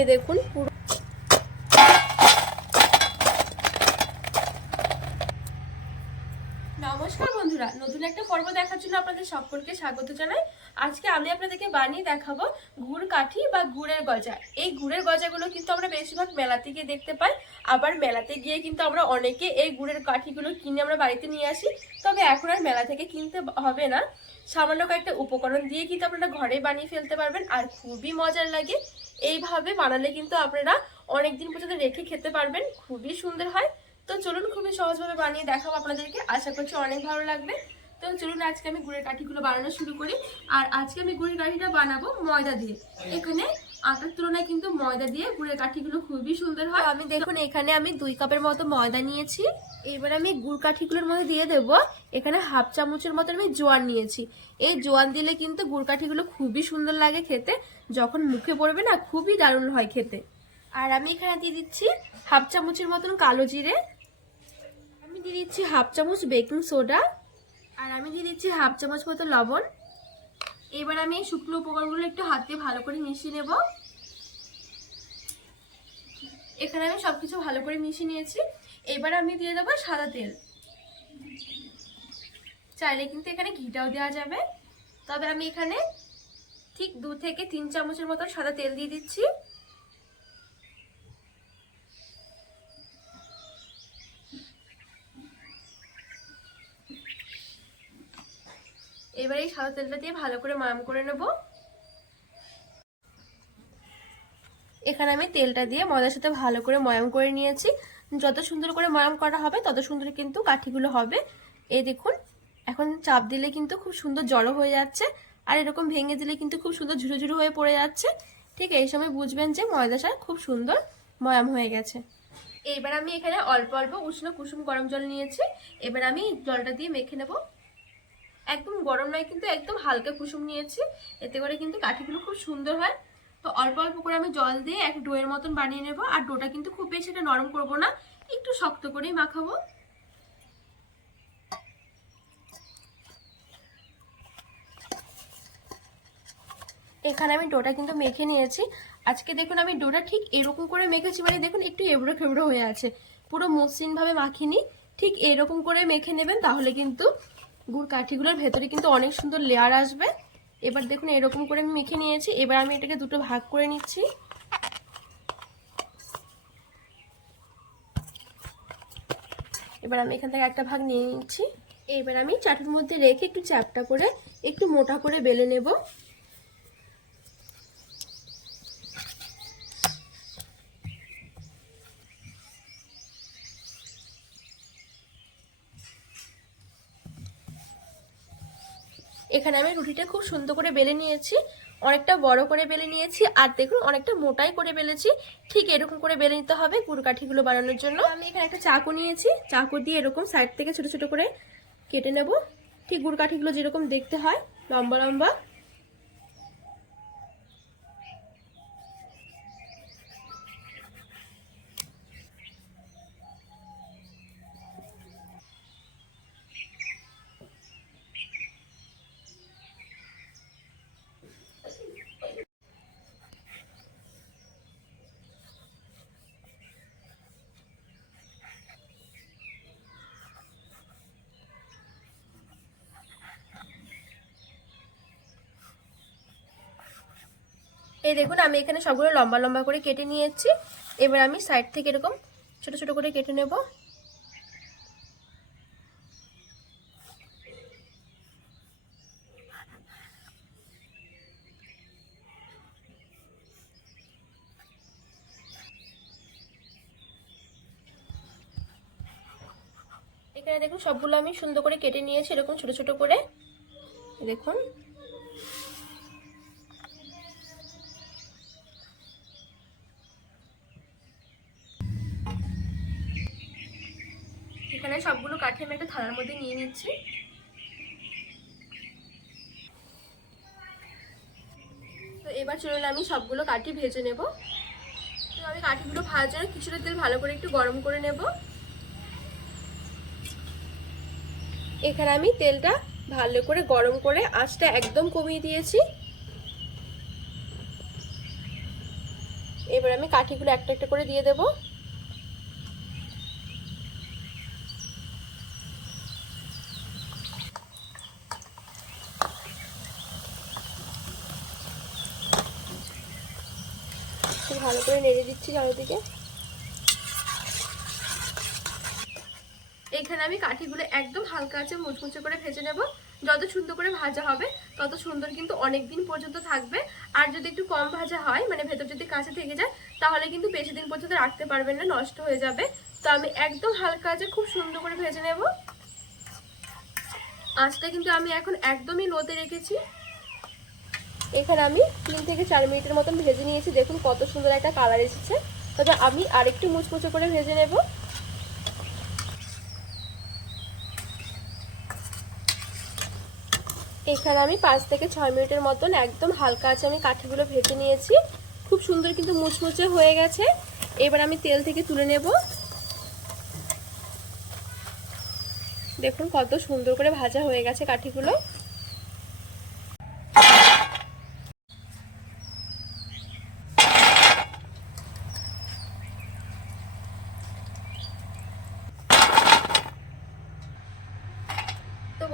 এ দেখুন পুরো নমস্কার বন্ধুরা, নতুন একটা পর্ব দেখার জন্য আপনাদের সকলকে স্বাগত জানাই। আজকে আমি আপনাদেরকে বানিয়ে দেখাবো গুড় কাঠি বা গুড়ের গজা। এই গুড়ের গজাগুলো কিন্তু আমরা বেশিরভাগ মেলাতে গিয়ে দেখতে পাই। আবার মেলাতে গিয়ে কিন্তু আমরা অনেকে এই গুড়ের কাঠিগুলো কিনে আমরা বাড়িতে নিয়ে আসি। তবে এখন আর মেলা থেকে কিনতে হবে না। সামান্য কয়েকটা উপকরণ দিয়ে কিন্তু আপনারা ঘরে বানিয়ে ফেলতে পারবেন আর খুবই মজার লাগে। এইভাবে বানালে কিন্তু আপনারা অনেকদিন পর্যন্ত রেখে খেতে পারবেন, খুবই সুন্দর হয়। তো চলুন খুবই সহজভাবে বানিয়ে দেখাবো আপনাদেরকে, আশা করছি অনেক ভালো লাগবে। তো চলুন আজকে আমি গুড়ের কাঠিগুলো বানানো শুরু করি। আর আজকে আমি গুড়ের কাঠিটা বানাবো ময়দা দিয়ে। এখানে আটার তুলনায় কিন্তু ময়দা দিয়ে গুড়ের কাঠিগুলো খুবই সুন্দর হয়। আমি দেখুন, এখানে আমি দুই কাপের মতো ময়দা নিয়েছি। এবার আমি গুড় কাঠিগুলোর মধ্যে দিয়ে দেব। এখানে হাফ চামচের মতো আমি জোয়ান নিয়েছি। এই জোয়ান দিলে কিন্তু গুড় কাঠিগুলো খুবই সুন্দর লাগে খেতে। যখন মুখে পড়বে না, খুবই দারুণ হয় খেতে। আর আমি এখানে দিয়ে দিচ্ছি হাফ চামচের মতন কালো জিরে। আমি দিয়ে দিচ্ছি হাফ চামচ বেকিং সোডা। আর আমি দিয়ে দিচ্ছি হাফ চামচ মতো লবণ। এবার আমি এই শুকনো উপকরণগুলো একটু হাত দিয়ে ভালো করে মিশিয়ে নেব। এখানে আমি সবকিছু ভালো করে মিশিয়ে নিয়েছি। এবার আমি দিয়ে দেবো সাদা তেল। চাইলে কিন্তু এখানে ঘিটাও দেওয়া যাবে। তবে আমি এখানে ঠিক দু থেকে তিন চামচের মতো সাদা তেল দিয়ে দিচ্ছি। এবার এই সাদা তেলটা দিয়ে ভালো করে ময়াম করে নেব। এখানে আমি তেলটা দিয়ে ময়দার সাথে ভালো করে ময়াম করে নিয়েছি। যত সুন্দর করে ময়াম করা হবে, তত সুন্দর কিন্তু কাঠিগুলো হবে। এই দেখুন, এখন চাপ দিলে কিন্তু খুব সুন্দর জড়ো হয়ে যাচ্ছে, আর এরকম ভেঙে দিলে কিন্তু খুব সুন্দর ঝুরো ঝুরো হয়ে পড়ে যাচ্ছে। ঠিক এই সময় বুঝবেন যে ময়দাটা খুব সুন্দর ময়াম হয়ে গেছে। এবার আমি এখানে অল্প অল্প উষ্ণ কুসুম গরম জল নিয়েছি। এবার আমি জলটা দিয়ে মেখে নেব। একদম গরম নয়, কিন্তু একদম হালকা কুসুম নিয়েছি। এতে করে কিন্তু কাঠিগুলো খুব সুন্দর হয়। তো অল্প অল্প করে আমি জল দিয়ে এক ডোয়ের মতন বানিয়ে নেব, আর ডোটা কিন্তু খুব বেশি এটা নরম করব না, একটু শক্ত করেই মাখাবো। এখানে আমি ডোটা কিন্তু মেখে নিয়েছি। আজকে দেখুন আমি ডোটা ঠিক এরকম করে মেখেছি মানে দেখুন একটু এবড়ো খেবড়ো হয়ে আছে। পুরো মসৃণভাবে মাখিনি, ঠিক এরকম করে মেখে নেবেন, তাহলে কিন্তু গুড় কাঠিগুলোর ভেতরে কিন্তু অনেক সুন্দর লেয়ার আসবে। এবার দেখুন এরকম করে আমি মেখে নিয়েছি। এবার আমি এটাকে দুটো ভাগ করে নিচ্ছি। এবার আমি এখান থেকে একটা ভাগ নিয়ে নিচ্ছি। এবার আমি চাটুর মধ্যে রেখে একটু চ্যাপটা করে একটু মোটা করে বেলে নেব। এখানে আমি রুটিটা খুব সুন্দর করে বেলে নিয়েছি। অনেকটা বড় করে বেলে নিয়েছি আর দেখুন অনেকটা মোটাই করে বেলেছি। ঠিক এরকম করে বেলে নিতে হবে গুড়কাঠিগুলো বানানোর জন্য। আমি এখানে একটা চাকু নিয়েছি। চাকু দিয়ে এরকম সাইড থেকে ছোট ছোট করে কেটে নেব। ঠিক গুড়কাঠিগুলো যেরকম দেখতে হয়, লম্বা লম্বা। এই দেখুন, আমি এখানে সবগুলো লম্বা লম্বা করে কেটে নিয়েছি। এবার আমি সাইড থেকে এরকম ছোট ছোট করে কেটে নেব। এখানে দেখুন, সবগুলো আমি সুন্দর করে কেটে নিয়েছি, এরকম ছোট ছোট করে। দেখুন এখানে সবগুলো কাঠি আমি একটা থালার মধ্যে নিয়ে নিচ্ছি। তো এবার চলুন আমি সবগুলো কাঠি ভেজে নেব। তো আমি কাঠিগুলো ভাজার কিছুটা তেল ভালো করে একটু গরম করে নেব। এখানে আমি তেলটা ভালো করে গরম করে আঁচটা একদম কমিয়ে দিয়েছি। এবার আমি কাঠিগুলো একটা একটা করে দিয়ে দেবো। ভালো করে নেড়ে দিচ্ছি চারিদিকে। এখানে আমি কাঠিগুলো একদম হালকা আছে মুচমুচে করে ভেজে নেব। যত সুন্দর করে ভাজা হবে, তত সুন্দর কিন্তু অনেক দিন পর্যন্ত থাকবে। আর যদি একটু কম ভাজা হয় মানে ভেতর যদি কাঁচা থেকে যায়, তাহলে কিন্তু বেশি দিন পর্যন্ত রাখতে পারবেন না, নষ্ট হয়ে যাবে। তো আমি একদম হালকা আছে, খুব সুন্দর করে ভেজে নেব। আঁচটা কিন্তু আমি এখন একদমই লোতে রেখেছি। এখানে আমি তিন থেকে চার মিনিটের মতন ভেজে নিয়েছি। দেখুন কত সুন্দর একটা কালার এসেছে। তবে আমি আরেকটু মুচমুচে করে ভেজে নেব। এখানে আমি পাঁচ থেকে ছয় মিনিটের মতন একদম হালকা আছে আমি কাঠিগুলো ভেজে নিয়েছি। খুব সুন্দর কিন্তু মুচমুচে হয়ে গেছে। এবার আমি তেল থেকে তুলে নেব। দেখুন কত সুন্দর করে ভাজা হয়ে গেছে কাঠিগুলো।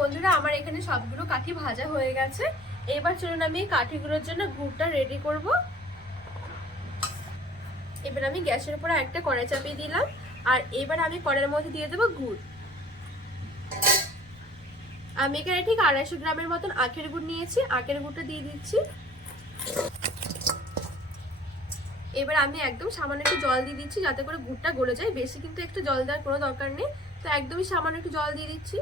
বন্ধুরা, আমার এখানে সবগুলো কাঠি ভাজা হয়ে গেছে। এবার চলুন আমি কাঠিগুলোর জন্য গুড়টা রেডি করব। এবার আমি গ্যাসের উপরে একটা কড়াই চাপিয়ে দিলাম। আর এবার আমি কড়াইয়ের মধ্যে দিয়ে দেবো গুড়। আমি এখানে ঠিক আড়াইশো গ্রামের মতন আখের গুড় নিয়েছি। আখের গুড়টা দিয়ে দিচ্ছি। এবার আমি একদম সামান্য একটু জল দিয়ে দিচ্ছি, যাতে করে গুড়টা গলে যায়। বেশি কিন্তু একটু জল দেওয়ার কোনো দরকার নেই। তো একদমই সামান্য একটু জল দিয়ে দিচ্ছি।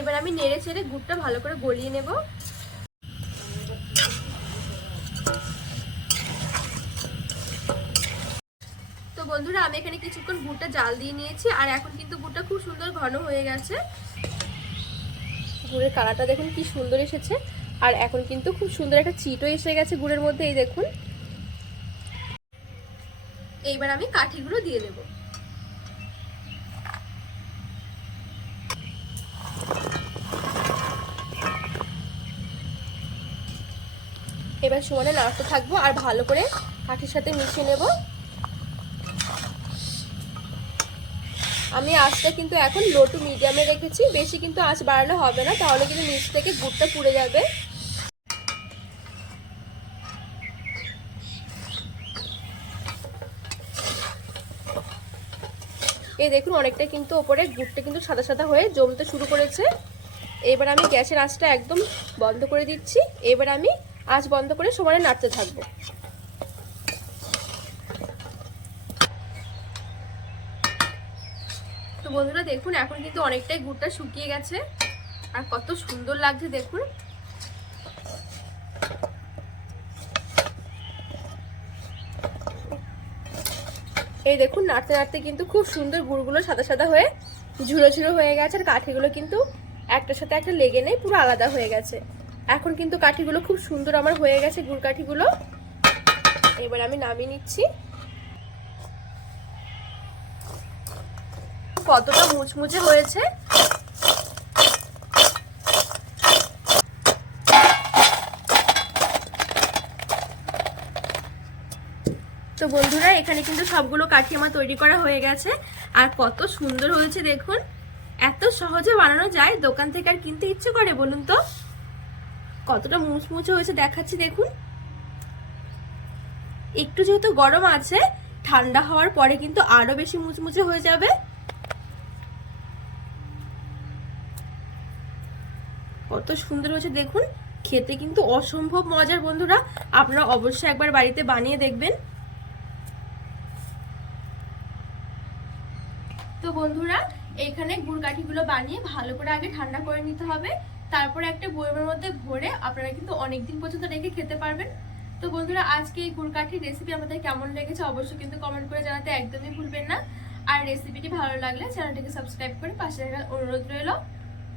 এবার আমি নেড়ে চেড়ে গুড়টা ভালো করে গলিয়ে নেব। তো বন্ধুরা, আমি এখানে কিছুক্ষণ গুড়টা জাল দিয়ে নিয়েছি, আর এখন কিন্তু গুড়টা খুব সুন্দর ঘন হয়ে গেছে। গুড়ের কালারটা দেখুন কি সুন্দর এসেছে, আর এখন কিন্তু খুব সুন্দর একটা চিটও এসে গেছে গুড়ের মধ্যে, এই দেখুন। এইবার আমি কাঠিগুলো দিয়ে দেবো এবার সমানে নাড়তে থাকব আর ভালো করে কাঠির সাথে মিশিয়ে নেব। আমি আঁচটা কিন্তু এখন লো টু মিডিয়ামে রেখেছি, বেশি কিন্তু আঁচ বাড়ানো হবে না, তাহলে কিন্তু নিচ থেকে গুড়টা পুড়ে যাবে। এই দেখুন, অনেকটা কিন্তু ওপরে গুড়টা কিন্তু সাদা সাদা হয়ে জমতে শুরু করেছে। এবার আমি গ্যাসের আঁচটা একদম বন্ধ করে দিচ্ছি। এবার আমি আঁচ বন্ধ করে সমানে নাড়তে থাকব। তো বন্ধুরা দেখুন, এখন কিন্তু অনেকটাই গুড়টা শুকিয়ে গেছে। আর কত সুন্দর লাগছে দেখুন। এই দেখুন, নাড়তে নাড়তে কিন্তু খুব সুন্দর গুড়গুলো সাদা সাদা হয়ে ঝুড়ো ঝুড়ো হয়ে গেছে। আর কাঠিগুলো কিন্তু একটার সাথে একটা লেগে নেই, পুরো আলাদা হয়ে গেছে। এখন কিন্তু কাঠিগুলো খুব সুন্দর আমার হয়ে গেছে গুড় কাঠিগুলো। এবার আমি নামিয়ে নিচ্ছি। কতটা মুচমুচে হয়েছে। তো বন্ধুরা, এখানে কিন্তু সবগুলো কাঠি আমার তৈরি করা হয়ে গেছে। আর কত সুন্দর হয়েছে দেখুন। এত সহজে বানানো যায়, দোকান থেকে আর কিনতে ইচ্ছে করে বলুন তো। কতটা মুচমুচে হয়েছে দেখাচ্ছি, দেখুন। একটু যেহেতু গরম আছে, ঠান্ডা হওয়ার পরে কিন্তু আরও বেশি মুচমুচে হয়ে যাবে। কত সুন্দর হয়েছে, দেখুন। খেতে কিন্তু অসম্ভব মজার, বন্ধুরা। আপনারা অবশ্যই একবার বাড়িতে বানিয়ে দেখবেন। তো বন্ধুরা, এখানে গুড় কাঠিগুলো বানিয়ে ভালো করে আগে ঠান্ডা করে নিতে হবে। তারপরে একটা বইয়ের মধ্যে ভরে আপনারা কিন্তু অনেকদিন পর্যন্ত রেখে খেতে পারবেন। তো বন্ধুরা, আজকে এই গুড়কাঠির রেসিপি আমাদের কেমন লেগেছে অবশ্যই কিন্তু কমেন্ট করে জানাতে একদমই ভুলবেন না। আর রেসিপিটি ভালো লাগলে চ্যানেলটিকে সাবস্ক্রাইব করে পাশে থাকার অনুরোধ রইল।